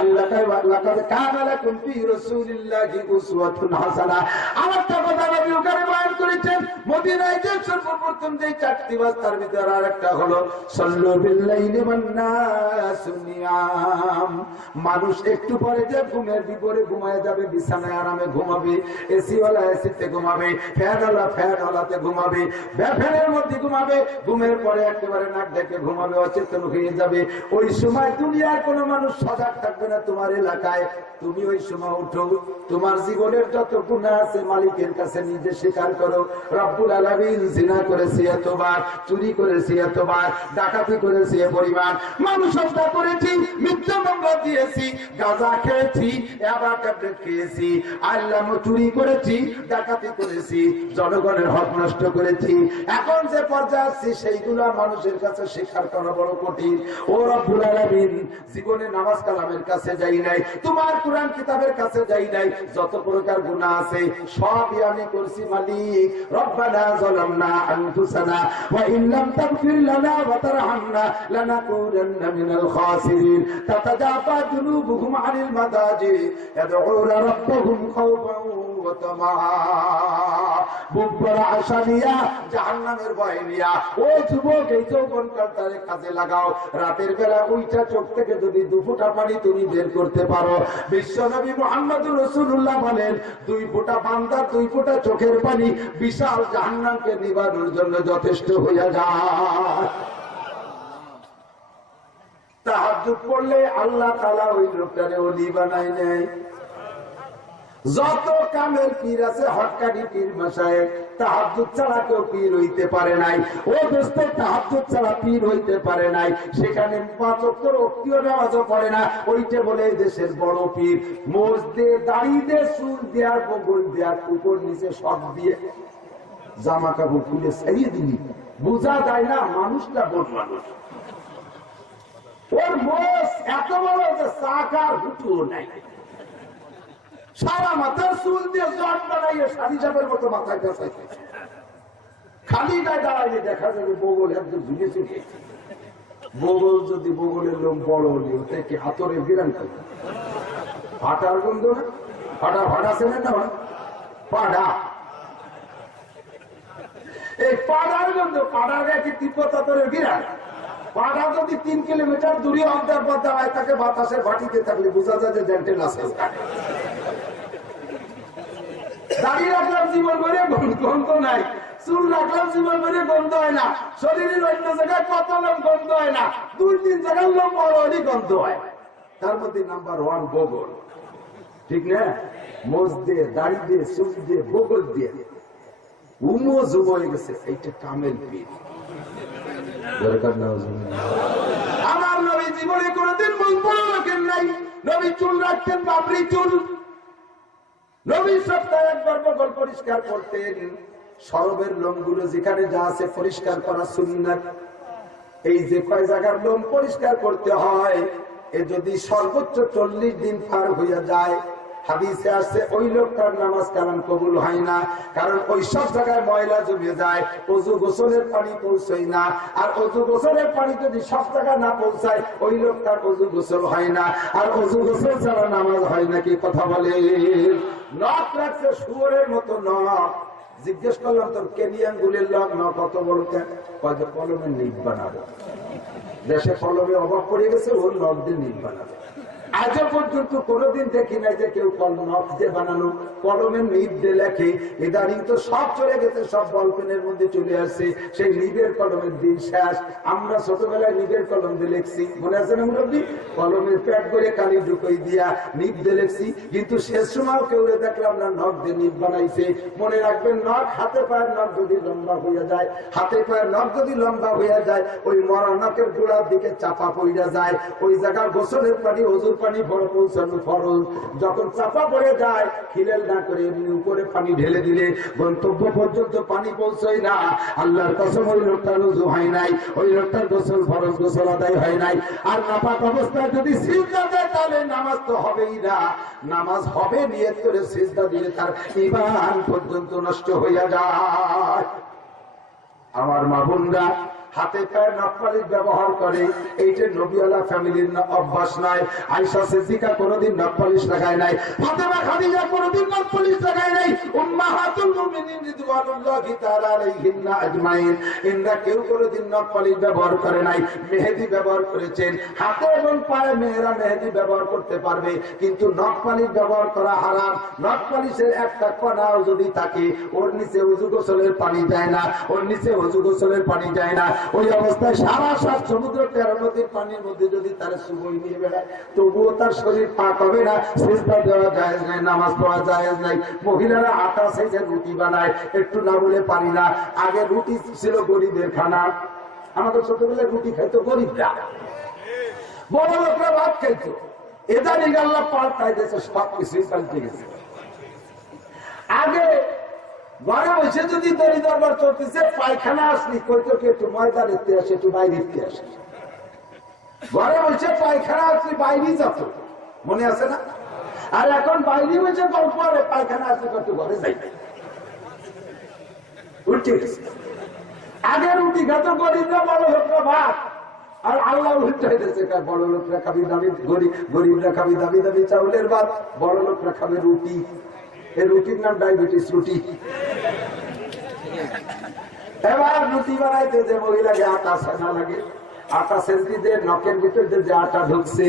আল্লাহ লাকাদ কানা লাকুম ফি রাসূলিল্লাহি উসওয়াতুন হাসানাহ। আরেকটা কথা নবী ওখানে বয়ান করেছেন, মদিনায় যে সর্বপ্রথম যে চারটি ওয়াজ, তার ভিতরে আরেকটা হলো সাল্লু বিল্লাইলি ওয়ান নাসু নিয়াম। মানুষ একটু পরে যে ঘুমের বিপরে ঘুমায় যাবে, বিছানায় আরামে ঘুমাবে, এসিওয়ালা এসিতে ঘুমাবে, ফ্যানওয়ালা ফ্যানওয়ালাতে ঘুমাবে, ফ্যানের মধ্যে ঘুমাবে, ঘুমের পরে একেবারে নাক ডেকে ঘুমাবে, অচেতন হয়ে যাবে। ওই সময় দুনিয়ার কোন মানুষ সজাগ থাকবে না তোমার এলাকায়। তুমি ওই সময় উঠো, তোমার জীবনের যত গুনাহ আছে মালিকের কাছে নিজে স্বীকার করো। রব্বুল আলামিন জিনা করেছি এতবার, চুরি করেছি এতবার, ডাকাতি করেছি এ পরিমাণ, মানুষ হত্যা করেছি, মিথ্যা মামলা দিয়েছি, গাঁজা খেয়েছি, এবার ট্যাবলেট খেয়েছি, আল্লাহ চুরি করেছি, ডাকাতি করেছি, জনগণের হক নষ্ট করেছি। এখন যে পর্যায়ে আসছি সেইগুলা মানুষের কাছে স্বীকার করা বড় কঠিন। ও রব্বুল আলামিন, জীবনে নামাজ কালামের কাছে যাই নাই, তোমার কুরআন কিতাবের কাছে যাই নাই, যত প্রকার গুনাহ আছে সবই আমি করছি মালিক। রব্বানা যালামনা আনফুসানা ওয়া ইন লাম তাগফির লানা ওয়া তারহামনা লানাকুনান্না মিনাল খাসিরিন। তাতাজাফা জুনুবুহুম আনিল মাদাজি ইয়াদউনা রাব্বাহুম খাওফান ওয়া তামাআ। বুকবার আশা নিয়া, জাহান্নামের ভয় নিয়া, ও যুবক এই যৌবনকালটারে কাজে লাগাও। রাতের বেলা ওইটা চোখ থেকে যদি দুফোঁটা পানি তুমি বের করতে পারো, বিশ্বনবী মুহাম্মদুর রাসূলুল্লাহ বলেন, 2 ফোঁটা বান্দার 2 ফোঁটা চোখের পানি বিশাল জাহান্নামকে নিবারণের জন্য যথেষ্ট হইয়া যায়। তাহাজ্জুদ পড়লে আল্লাহ তাআলা ওই লোকটারে ওলি বানায় নেয়। যত কামের পীর আছে, হক্কানি পীর মাশায়েখ, তাহাজ্জুদ ছাড়া কেউ পীর হইতে পারে নাই। ও দোস্ত, তাহাজ্জুদ ছাড়া পীর হইতে পারে নাই। সেখানে 5 ওয়াক্ত ওক্তিও নামাজও পড়ে না, ওইটা বলে দেশের বড় পীর। মোজ দিয়ে, দাড়ি দিয়ে, চুল দেওয়ার, বগল দেওয়ার, উপর নিচে সব দিয়ে জামা কাপড় খুলে ছাড়িয়ে দিলি, বোঝা যায় না মানুষটা বড় মানুষ। ওর মোজ এত বড় যে চাকার হুটুও নাই, সারা মাথার চুল দিয়ে জট বানাইয়ে সাদি সাপের মতো মাথায় পেঁচাইছে। খালি গায়ে দাঁড়াইলে দেখা যাবে বগল একদম ঝুঁকে চুকে। বগল যদি বগলের লোক বড় হলে ওতে কি হাতরে বিরান করে? ফাটার গন্ধ না? ফাটা চেনেন না? পাড়া, এই পাড়ার গন্ধ, পাড়ার গায়ে কি তিব্বত হাতরে বিরান? পাড়া যদি 3 কিলোমিটার দূরে অন্তর পথে হয়, তাকে বাতাসে ভাটিতে থাকলে বোঝা যায় যে ডেন্টেল আছে। দাঁড়িয়ে রাখলাম জীবন ভরে গন্ধ নাই, চুল রাখলাম জীবন ভরে গন্ধ হয় না, শরীরের অন্য জায়গায় কত লোক গন্ধ হয় না, 2-3 জায়গার লোক বড় হলে গন্ধ হয়। তার মধ্যে নাম্বার 1 বগল, ঠিক না? মোজ দিয়ে, দাড়ি দিয়ে, চুল দিয়ে, বগল দিয়ে উমো জুম হয়ে গেছে, এইটা কামেল পীর। আমার নবী জীবনে কোনদিন মুখ বড় রাখেন নাই। নবী চুল রাখতেন বাবরি চুল। নবী সপ্তাহে একবার বগল পরিষ্কার করতেন। সরবের লোমগুলো যেখানে যা আছে পরিষ্কার করা সুন্নাত। এই যে কয় জায়গার লোম পরিষ্কার করতে হয়, এ যদি সর্বোচ্চ 40 দিন পার হইয়া যায়, হাদিসে আসছে ওই লোকটার নামাজ কালাম কবুল হয় না। কারণ ওই সব জায়গায় ময়লা জমে যায়, ওযু গোসলের পানি পৌঁছায় না। আর ওযু গোসলের পানি যদি সব জায়গায় না পৌঁছায়, ওই লোকটার ওযু গোসল হয় না। আর ওযু গোসল ছাড়া নামাজ হয় নাকি? কথা বলে। নখ রাখছে শুয়োরের মতো নখ। জিজ্ঞেস করলাম, তোর কেনিয়ান গুলির নখ কত বড়? কলমের নিট বানাবো। দেশে কলমে অভাব পড়ে গেছে, ওর নখ দিয়ে নিট বানাবো। আজও পর্যন্ত কোনদিন দেখি নাই যে কেউ নখ দিয়ে বানানো কলমের নিব দিয়ে লেখে। ইদানিং তো সব চলে গেছে, সব বলপেনের মধ্যে চলে আসছে। সেই নিবের কলমের দিন শেষ। আমরা ছোটবেলায় নিবের কলম দিয়ে লেখছি, মনে আছে না মুরব্বী? কলমের প্যাড করে কালি ঢুকাই দিয়া নিব দিয়ে লেখছি। কিন্তু শেষ সময় কেউ দেখলাম না নখ দিয়ে নিব বানাইছে। মনে রাখবেন, নখ, হাতে পায়ের নখ যদি লম্বা হইয়া যায়, হাতে পায়ের নখ যদি লম্বা হইয়া যায়, ওই মরা নখের গোড়ার দিকে চাপা পড়িয়া যায়। ওই জায়গা গোসলের পানি, ওযুর পানি পৌঁছানো ফরজ। যখন চাপা পড়ে যায়, খিলেল না করে এমনি উপরে পানি ঢেলে দিলে গন্তব্য পর্যন্ত পানি পৌঁছায় না। আল্লাহর কসম, ওই লোকটার ওযু হয় নাই, ওই লোকটার গোসল ফরজ গোসল আদায় হয় নাই। আর নাপাক অবস্থায় যদি সিজদা দেয়, তাহলে নামাজ তো হবেই না। নামাজ হবে নিয়ত করে সিজদা দিলে তার ঈমান পর্যন্ত নষ্ট হইয়া যায়। আমার মা বোনরা, হাতে পায়ে নখপালিশ ব্যবহার করে, এইটা নবীওয়ালা ফ্যামিলির অভ্যাস নয়। আয়েশা সিদ্দিকা কোনোদিন নখপালিশ লাগায় নাই, ফাতেমা খাদিজা কোনোদিন নখপালিশ লাগায় নাই, উম্মাহাতুল মুমিনিন রিদওয়ানুল্লাহি তাআলা আলাইহিন্না আজমাইন ইনরা কেউ কোনোদিন নখপালিশ ব্যবহার করে নাই। মেহেদি ব্যবহার করেছেন, হাতে এবং পায়ে মেয়েরা মেহেদি ব্যবহার করতে পারবে, কিন্তু নখপালিশ ব্যবহার করা হারাম। নখপালিশের একটা কণাও যদি থাকে, ওর নিচে ওযু গোসলের পানি যায় না, ওর নিচে ওযু গোসলের পানি যায় না। ওই অবস্থায় সারা সাত সমুদ্র 13 নদীর পানির মধ্যে যদি তার সুবই নিয়ে বেড়ায়, তবুও তার শরীর পাক হবে না, সিজদা দেওয়া জায়েজ নাই, নামাজ পড়া জায়েজ নাই। মহিলারা আটা সেজে রুটি বানায়, একটু না বলে পারি না। আগে রুটি ছিল গরিবের খানা, আমাদের ছোটবেলায় রুটি খাইতো গরিবরা, বড় লোকরা ভাত খাইতো। এদানিক আল্লাহ পাল্টাই দিয়েছে, সব কিছুই পাল্টে গেছে। আগে ঘরে বসে যদি দড়ি দরবার চলতেছে, পায়খানা আসলি কইতো কি একটু ময়দা দেখতে আসে, একটু বাইরে দেখতে আসে। ঘরে বসে পায়খানা আসলি বাইরে যেত, মনে আছে না? আর এখন বাইরে বসে গল্প করে পায়খানা আসলি একটু ঘরে যাই, উল্টে গেছে। আগে রুটি খাতো গরিবরা, বড় লোকরা ভাত, আর আল্লাহ উল্টে দিয়েছে, বড় লোকরা খাবি দামি, গরিবরা খাবি দামি দামি চাউলের ভাত, বড় লোকরা খাবে রুটি। এই রুটির নাম ডায়াবেটিস রুটি। এবার রুটি বানাইতে যে মহিলাকে আটা সেনা লাগে, আটা সেন্টি দিয়ে নখের ভিতর যে আটা ঢুকছে,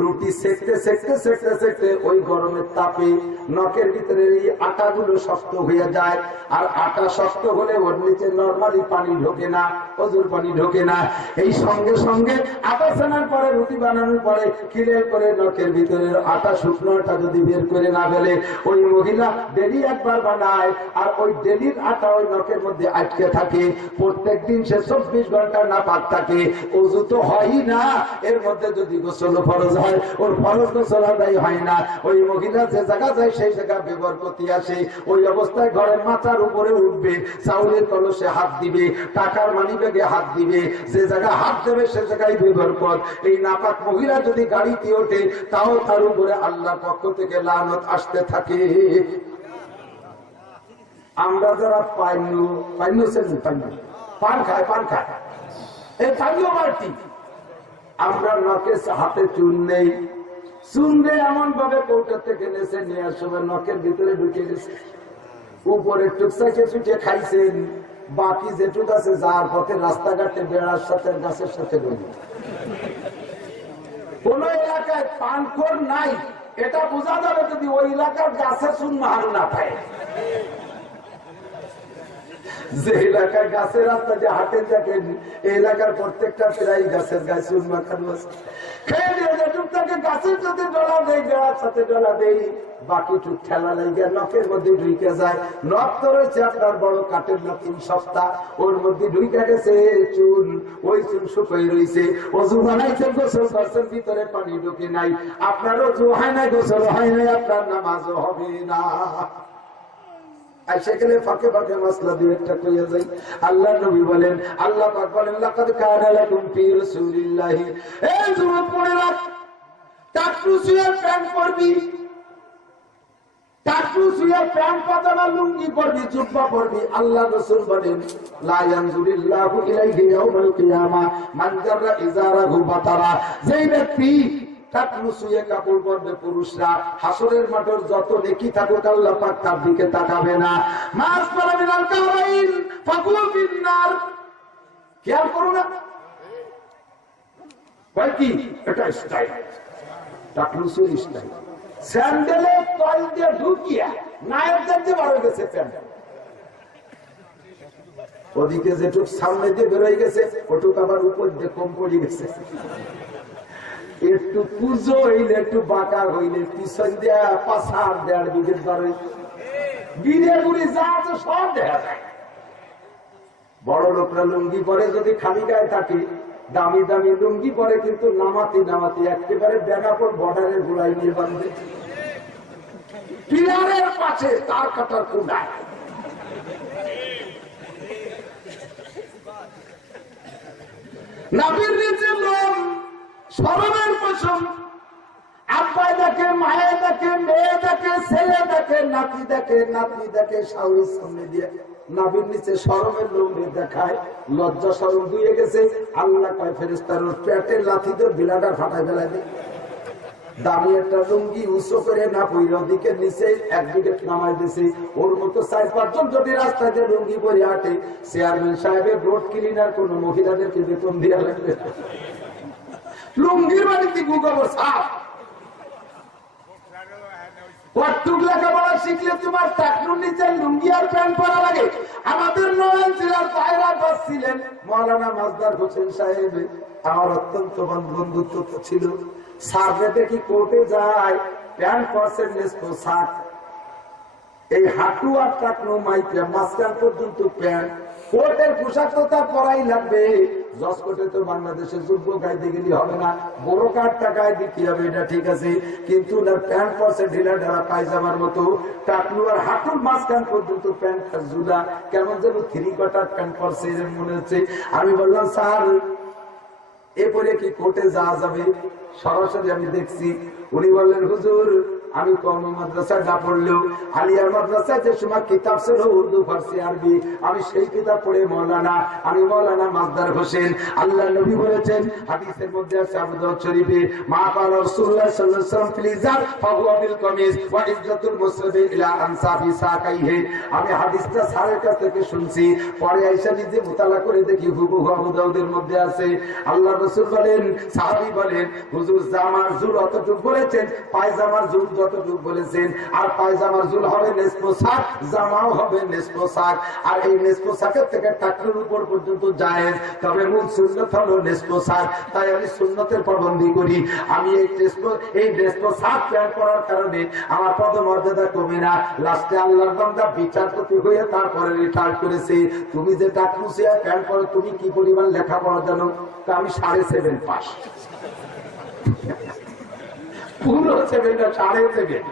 রুটি সেকতে সেকতে সেকতে সেকতে ওই গরমের তাপে নখের ভিতরে এই আটাগুলো শক্ত হয়ে যায়। আর আটা শক্ত হলে ওর নিচে নরমালি পানি ঢোকে না, ওজুর পানি ঢোকে না। এই সঙ্গে সঙ্গে আটা সেনার পরে রুটি বানানোর পরে ক্লিয়ার করে নখের ভিতরের আটা, শুকনো আটা যদি বের করে না ফেলে, ওই মহিলা ডেলি একবার বানায়, আর ওই ডেলির আটা ওই নখের মধ্যে আটকে থাকে। প্রত্যেক দিন সে 24 ঘন্টা না পাক থাকে, ওযু তো হয়ই না, এর মধ্যে যদি গোসল ফরজ হয়, ওর ফরজ গোসল আদায় হয় না। ওই মহিলা যে জায়গা যায় সেই জায়গা বেবরকতি আসে। ওই অবস্থায় ঘরের মাথার উপরে উঠবে, চাউলের কলসে হাত দিবে, টাকার মানিব্যাগে হাত দিবে, যে জায়গা হাত দেবে সে জায়গায় বেবরকত। এই নাপাক মহিলা যদি গাড়িতে ওঠে, তাও তার উপরে আল্লাহর পক্ষ থেকে লানত আসতে থাকে। আমরা যারা পান খায়, এই পানীয় বাড়তি, আমরা নখে হাতে চুন নেই, চুন দিয়ে এমন ভাবে কৌটা থেকে নেছে নিয়ে আসবে, নখের ভিতরে ঢুকে গেছে। উপরে টুকসাইকে ছুটে খাইছেন, বাকি যেটুক আছে যার পথে রাস্তাঘাটে বেড়ার সাথে গাছের সাথে রইল। কোন এলাকায় পানখোর নাই, এটা বোঝা যাবে যদি ওই এলাকার গাছের চুন মাহাল না পায়। যে এলাকার গাছের রাস্তা যে হাটে দেখেন, এই এলাকার প্রত্যেকটা প্রায় গাছের গায়ে চুন মাখানো আছে। খেয়ে দিয়ে যেটুক তাকে গাছের সাথে ডলা দেয়, বেড়ার সাথে ডলা দেয়, বাকি টুক ঠেলা লেগে নখের মধ্যে ঢুকে যায়। নখ তো রয়েছে আপনার বড় কাঠের না, 3 সপ্তাহ, ওর মধ্যে ঢুকে গেছে চুন। ওই চুন শুকিয়ে রয়েছে, ওযু বানাইছেন, গোসল করছেন, ভিতরে পানি ঢুকে নাই, আপনার ওযু হয় নাই, গোসল হয় নাই, আপনার নামাজও হবে না। সেখানে ফাঁকে ফাঁকে মাসলা দিয়ে একটা কইয়া যাই। আল্লাহ নবী বলেন, আল্লাহ পাক বলেন, লাকাদ কানা লাকুম ফি রাসূলিল্লাহি, এই যুবক মনে রাখ, টাকলু শুয়ে প্যান্ট পরবি, টাকলু শুয়ে প্যান্ট পাজামা লুঙ্গি পরবি, জুব্বা পরবি। আল্লাহ রাসূল বলেন, লা ইয়ানজুরিল্লাহু ইলাইহি ইয়াউমাল কিয়ামা মান জাররা ইজারাহু বাতারা, যেই ব্যক্তি টাকলু শুয়ে কাপড় পরবে পুরুষরা, হাসরের মাঠের যত নেকি থাকুক আল্লাহ পাক তার দিকে তাকাবে না। মাস পারা মিনাল কাওয়াইন ফাকুল ফিন্নার, খেয়াল করো না ভাই, কি এটা স্টাইল, টাকলু শুয়ে স্টাইল। স্যান্ডেলে তল দিয়ে ঢুকিয়া নায়কদের যে বড় গেছে প্যান্ট, ওদিকে যেটুক সামনে দিয়ে বেরোয় গেছে, ওটুক আবার উপর দিয়ে কম পড়ে গেছে। একটু পুজো হইলে, একটু বাঁকা হইলে, পিছন দেয়া পাশার দেড় বিঘের বাড়ি বিড়ে বুড়ি যা আছে সব দেখা যায়। বড় লোকরা লুঙ্গি পরে যদি খালি গায়ে থাকে, দামি দামি লুঙ্গি পরে, কিন্তু নামাতি নামাতি একেবারে বেনাপোল বর্ডারের গোড়ায় নিয়ে বাঁধবে, পিলারের পাশে তার কাটার কোনায়। নাবির নিচে লোম, স্মরণের পশম, আব্বাই দেখে, মায়ে দেখে, মেয়ে দেখে, ছেলে দেখে, নাতি দেখে, নাতি দেখে, শাশুড়ির সামনে দিয়ে নাভির নিচে শরমের লুঙ্গি দেখায়, লজ্জা শরম ধুয়ে গেছে। আল্লাহ কয় ফেরেশতার পেটের লাথিতে বিলাটা ফাটাই ফেলাই দেয়। দামি একটা লুঙ্গি উঁচু করে না পইর দিকে নিচে একদিকে নামাই দিছে। ওর মতো 4-5 জন যদি রাস্তায় যে লুঙ্গি পরে হাঁটে, চেয়ারম্যান সাহেবের রোড ক্লিনার কোন মহিলাদেরকে বেতন দেওয়া লাগবে। লুঙ্গির বাড়িতে গুগবর সাপ কটুক লেখাপড়া শিখলে তোমার টাকনুর নিচে লুঙ্গি আর প্যান্ট পরা লাগে। আমাদের নয়ন জেলার পায়রা ছিলেন মৌলানা মাজদার হোসেন সাহেব, আমার অত্যন্ত বন্ধুত্ব ছিল। সার্ভে দেখি কোর্টে যায়, প্যান্ট পরছেন পোশাক, এই হাঁটু আর টাকনু মাইকে মাঝখান পর্যন্ত প্যান্ট। কোর্টের পোশাক তো তার পরাই লাগবে। জজ কোর্টে তো বাংলাদেশের যোগ্য গাইতে গেলে হবে না, বড় কাঠ টাকায় দিতে হবে, এটা ঠিক আছে। কিন্তু প্যান্ট পরছে ঢিলা ঢালা পায়জামার মতো, টাকনু আর হাঁটুর মাঝখান পর্যন্ত প্যান্ট জুলা, কেমন যেন 3/4 প্যান্ট পরছে এরকম মনে হচ্ছে। আমি বললাম স্যার এরপরে কি কোর্টে যাওয়া যাবে? সরাসরি আমি দেখছি। উনি বললেন হুজুর আমি কোন মাদ্রাসায় না পড়লেও আলিয়ার মাদ্রাসায় যে সময় কিতাব ছিল উর্দু ফার্সি আরবি, আমি সেই কিতাব পড়ে আমি মৌলানা মাজদার হোসেন। আল্লাহ নবী বলেছেন হাদিসের মধ্যে আছে আবু দাউদ শরীফে, মা কাল রাসূলুল্লাহ সাল্লাল্লাহু আলাইহি ওয়াসাল্লাম ফিলিজার ফাহুয়া বিল কামিজ ওয়া ইজ্জাতুল মুসলিমি ইলা আনসাবি সাকাইহি। আমি হাদিসটা স্যারের কাছ থেকে শুনছি, পরে আয়েশা নিজে মুতালা করে দেখি হুবহু আবু দাউদের মধ্যে আছে। আল্লাহ রাসূল বলেন, সাহাবী বলেন হুজুর জামার জুল অতটুকু বলেছেন, পায়জামার জুল যতটুকু বলেছেন, আর পায়জামার জুল হবে নিসফ সাক, জামাও হবে নিসফ সাক। আর এই নিসফ সাকের থেকে টাকনুর উপর পর্যন্ত জায়েজ, তবে মূল সুন্নাত হলো নিসফ সাক। তাই আমি সুন্নতের পাবন্দি করি। আমি এই নিসফ সাক প্যান্ট পরার কারণে আমার পদমর্যাদা কমে না। লাস্টে আল্লাহর বান্দা বিচারপতি হয়ে তারপরে রিটায়ার করেছে। তুমি যে টাকনু সিয়া প্যান্ট পরো, তুমি কি পরিমাণ লেখাপড়া জানো? তা আমি 7.5 পাস, পুরো 7.5।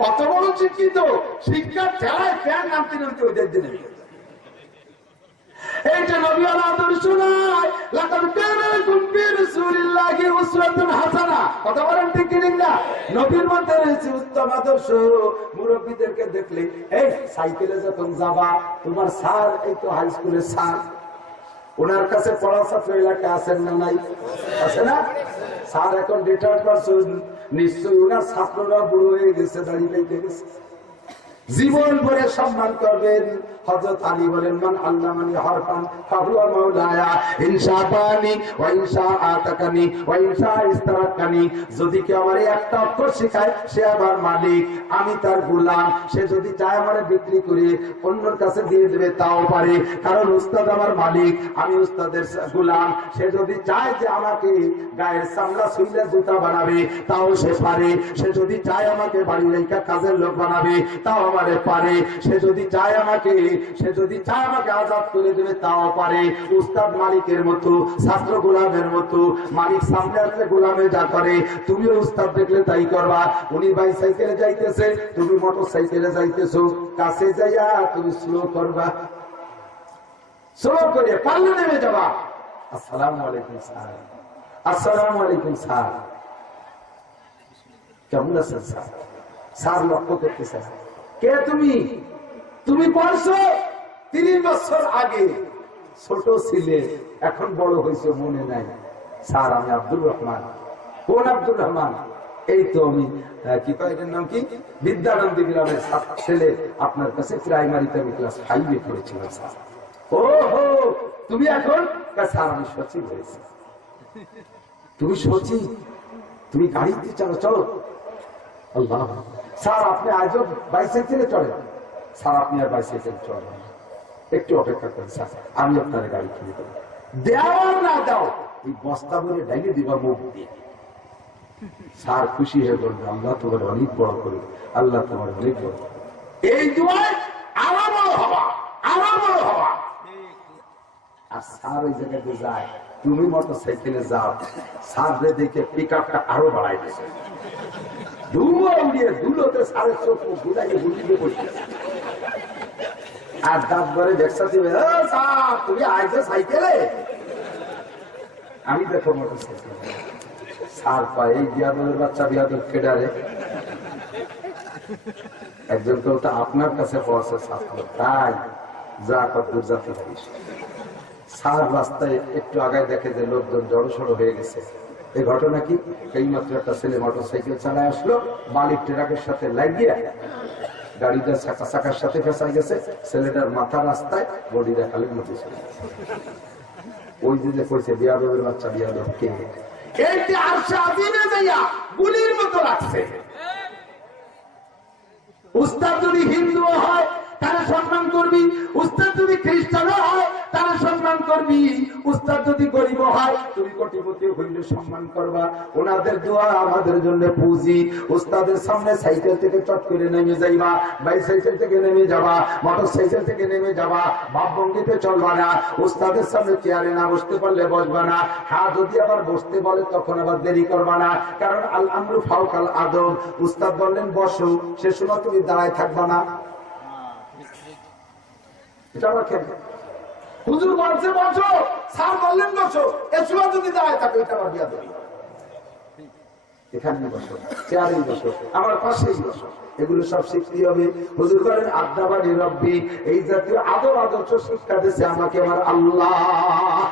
কত বড় শিক্ষিত! শিক্ষার ঠেলায় প্যান্ট নামতে নামতে ওদের দিনে এইটা নবীওয়ালা আদর্শ নয়। লাকাদ কানা লাকুম ফি রাসূলিল্লাহি উসওয়াতুন হাসানাহ। কথা বলেন ঠিক কি না? নবীর মধ্যে রয়েছে উত্তম আদর্শ। মুরব্বিদেরকে দেখলে, এই সাইকেলে যখন যাবা, তোমার স্যার এই তো হাই স্কুলের স্যার, ওনার কাছে পড়া ছাত্র এলাকায় আছেন না নাই? আছে না? স্যার এখন রিটায়ার করছেন, নিশ্চয়ই ওনার ছাত্ররা বুড়ো হয়ে গেছে, দাঁড়িয়ে পেয়ে গেছে। জীবন ভরে সম্মান করবেন। হযরত আলী বলেন, মান আল্লামানি হারফান ফাহুয়া মাওলায়া ইনশাআনি ওয়া ইনশাআতাকানি ওয়া ইনশাআইস্তারাকানি। যদি কেউ আমারে একটা অক্ষর শেখায়, সে আমার মালিক, আমি তার গোলাম। সে যদি চায় আমারে বিক্রি করে অন্যর কাছে দিয়ে দেবে, তাও পারে, কারণ উস্তাদ আমার মালিক, আমি উস্তাদের গোলাম। সে যদি চায় যে আমাকে গায়ের চামড়া ছুঁইলে জুতা বানাবে, তাও সে পারে। সে যদি চায় আমাকে বাড়ি রেখা কাজের লোক বানাবে, তাও আমারে পারে। সে যদি চায় আমাকে আজাদ করে দেবে, তাও পারে। উস্তাদ মালিকের মতো, ছাত্র গোলামের মতো। মালিক সামনে আসলে গোলামে যা করে, তুমিও উস্তাদ দেখলে তাই করবা। উনি বাইসাইকেলে যাইতেছে, তুমি মোটর সাইকেলে যাইতেছো, কাছে যাইয়া তুমি স্লো করবা, স্লো করে পারলে নেমে যাবা। আসসালামু আলাইকুম স্যার, আসসালামু আলাইকুম স্যার, কেমন আছেন স্যার? স্যার লক্ষ্য করতেছে, কে তুমি? তুমি পড়ছো 30 বছর আগে, ছোট ছিলে, এখন বড় হয়েছে, মনে নাই। স্যার আমি আব্দুর রহমান। কোন আব্দুর রহমান? এই তো আমি কি কয়, এটার নাম কি, বিদ্যানন্দ গ্রামের ছেলে, আপনার কাছে প্রাইমারিতে আমি ক্লাস 5-এ পড়েছিলাম স্যার। ও হো, তুমি এখন? স্যার আমি সচিব হয়েছি। তুমি সচিব? তুমি গাড়িতে চলো? আল্লাহ। স্যার আপনি আজও বাইসাইকেলে চলেন? স্যার আপনি আর বাইসাইকেল চলেন, একটু অপেক্ষা করেন স্যার, আমি আপনার গাড়ি কিনে দেবো। দেওয়ার না দাও, এই বস্তা বলে ডাইলে দিবা মুখ দিয়ে। স্যার খুশি হয়ে বলবে, আল্লাহ তোমার অনেক বড় করবে, আল্লাহ তোমার অনেক বড়। এই দুয়ায় আরো বড় হবা, আরো বড় হবা। আর স্যার ওই জায়গাতে যায়, তুমি মোটর সাইকেলে যাও, স্যার দেখে পিক আপটা আরো বাড়াই দিচ্ছে। আর দাঁত ভরে দেখছা দিবে, তুমি আইছো সাইকেলে, আমি দেখো মোটর সাইকেল। স্যার পায়, এই বিয়াদবের বাচ্চা বিয়াদব কেডারে? একজন কেউ তো আপনার কাছে পড়ছে ছাত্র, তাই যা কদ্দুর জাতি পারিস। সার রাস্তায় একটু আগায় দেখে যে লোকজন জড়সড় হয়ে গেছে। এই ঘটনা কি, এইমাত্র একটা ছেলে মোটর সাইকেল চালায় আসলো, বালির ট্রাকের সাথে লাগিয়ে গাড়িটা চাকার সাথে ফেঁসাই গেছে, ছেলেটার মাথা রাস্তায়, বডিটা খালি মধ্যে ছিল। ওই যে কইছে বিয়াদবের বাচ্চা বিয়াদব কে, এইটি আরশে আজিমে যাইয়া গুলির মতো লাগছে। উস্তাদ যদি হিন্দু হয় তারা সম্মান করবি, উস্তাদ যদি খ্রিস্টানও হয় তারা সম্মান করবি, উস্তাদ যদি গরিব হয় তুমি কোটিপতি হইলে সম্মান করবা। ওনাদের দোয়া আমাদের জন্য পুঁজি। উস্তাদের সামনে সাইকেল থেকে চট করে নেমে যাইবা, বাইসাইকেল থেকে নেমে যাবা, মোটর সাইকেল থেকে নেমে যাবা, ভাব ভঙ্গিতে চলবা না। উস্তাদের সামনে চেয়ারে না বসতে পারলে বসবা না। হ্যাঁ, যদি আবার বসতে বলে তখন আবার দেরি করবা না, কারণ আল আমরু ফাওকাল আদম। উস্তাদ বললেন বসো, সে সময় তুমি দাঁড়ায় থাকবা না। হুজুর বলছে বসো, স্যার বললেন বসো, এ সময় যদি দাঁড়ায় থাকে এটা আমার বিয়া দেবে। এখানে বসো, চেয়ারেই বসো, আমার পাশেই বসো, এগুলো সব শিখতে হবে। হুজুর বলেন আদাবানি রব্বি, এই জাতীয় আদর আদর্শ শিক্ষা দিয়েছে আমাকে আমার আল্লাহ।